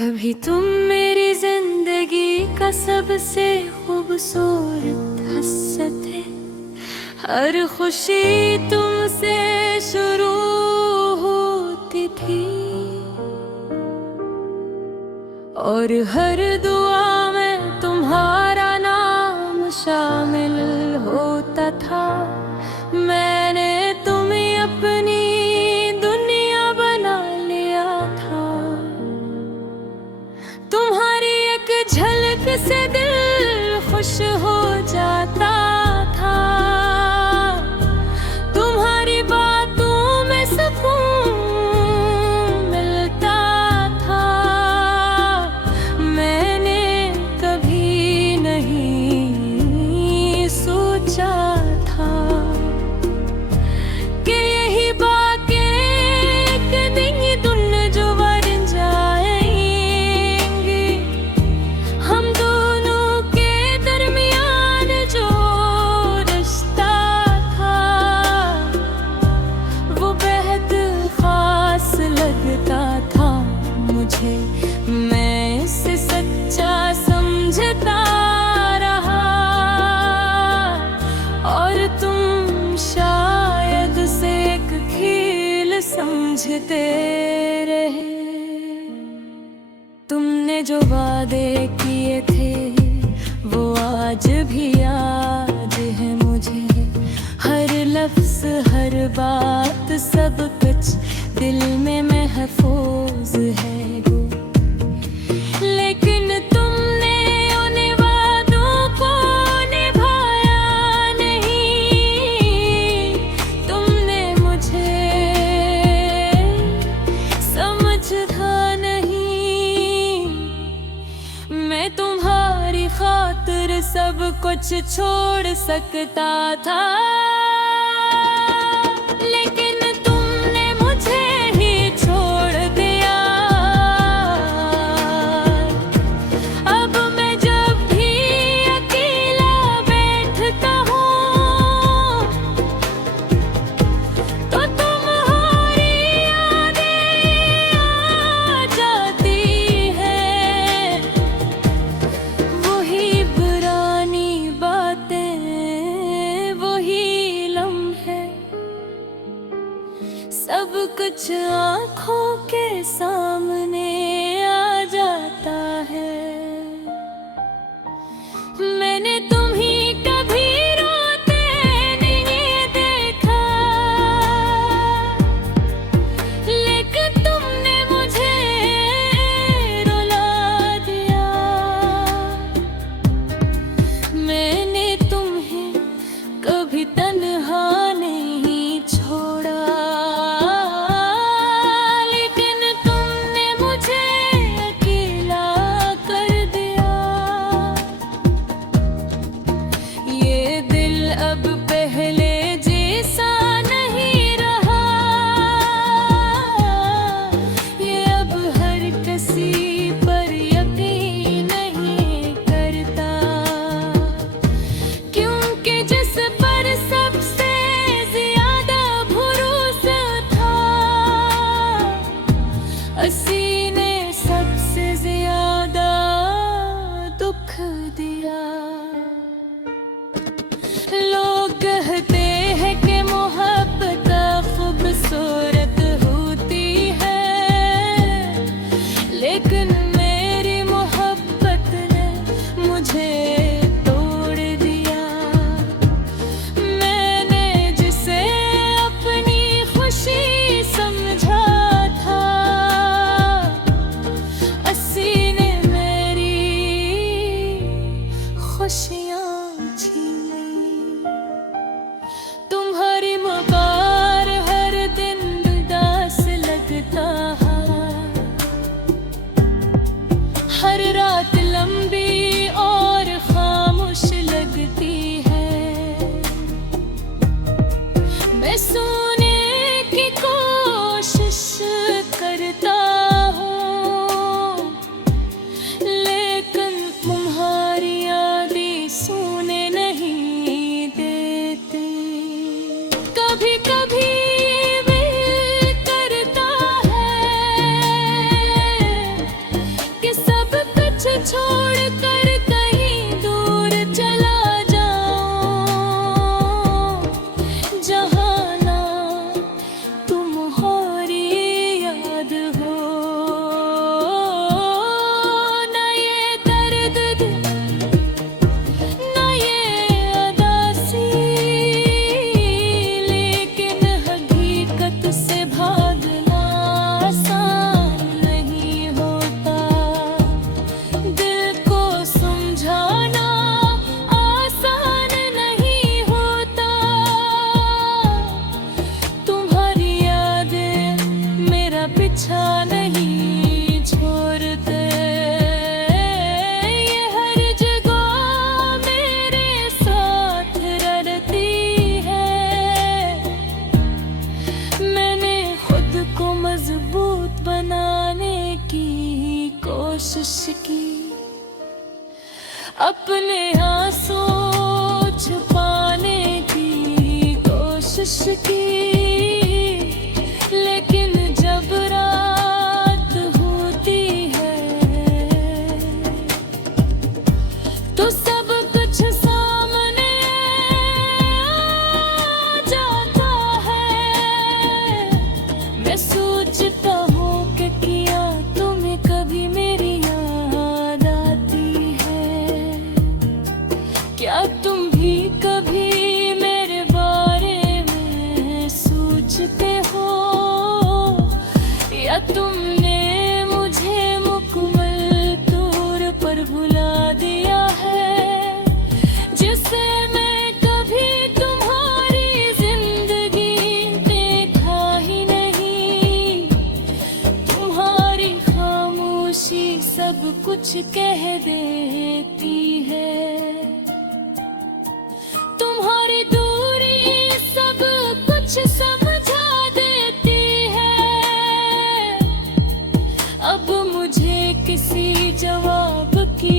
कभी तुम मेरी जिंदगी का सबसे खूबसूरत हस्सा थे। हर खुशी तुमसे शुरू होती थी और हर दुआ में तुम्हारा नाम शामिल होता था। मैंने तुम्हें अपनी दुनिया बना लिया था। तुम्हारी एक झलक से दिल खुश हो जाता था। तुम्हारी बातों में सुकून मिलता था। मैंने कभी नहीं सोचा था कि यही बातें एक दिन जो बन जाएंगी। हम दोनों के दरमियान जो रिश्ता था वो बेहद खास लगता था मुझे। मैं इसे सच्चा समझता रहा और तुम शायद से एक खेल समझते रहे। तुमने जो वादे किए थे वो आज भी याद है मुझे। हर लफ्ज हर बात सब कुछ दिल में महफूज है वो। लेकिन तुमने उन वादों को निभाया नहीं। तुमने मुझे समझा नहीं। मैं तुम्हारी खातिर सब कुछ छोड़ सकता था। लेकिन तुमने मुझे ही छोड़ दिया। अब मैं जब भी अकेला बैठता हूँ तो तुम्हारी यादें आ जाती है। वही पुरानी बातें वही लम्हे सब कुछ आँखों के सामने आ जाता है। मैंने तुम्हें कभी रोते नहीं देखा। लेकिन तुमने मुझे रुला दिया। मैंने तुम्हें कभी तन्हा नहीं छोड़ा। लेकिन तुमने मुझे अकेला कर दिया। ये दिल अब पहले जैसा नहीं रहा। ये अब हर किसी पर यकीन नहीं करता। क्योंकि जिस पर सबसे ज्यादा भरोसा था उसी ने सबसे ज्यादा दुख दिया। लोग कहते हैं कि मोहब्बत खूबसूरत होती है। लेकिन मेरी मोहब्बत ने मुझे तोड़ दिया। मैंने जिसे अपनी खुशी समझा था उसी ने मेरी खुशियाँ छीन ली। तुम्हारी मकार हर दिन उदास लगता है। कोशिश की, अपने आंसू छुपाने की कोशिश की, लेकिन जब रात होती है तो सब कुछ सामने आ जाता है। मैं सोचता हूँ कि किया तुम्हें कभी मेरी याद आती है, क्या तुम भी कभी मेरे बारे में सोचते हो, या तुमने मुझे मुकम्मल तौर पर भुला दिया है, जिसे मैं कभी तुम्हारी जिंदगी देखा ही नहीं। तुम्हारी खामोशी सब कुछ कह देती है, तुम्हारी दूरी सब कुछ समझा देती है। अब मुझे किसी जवाब की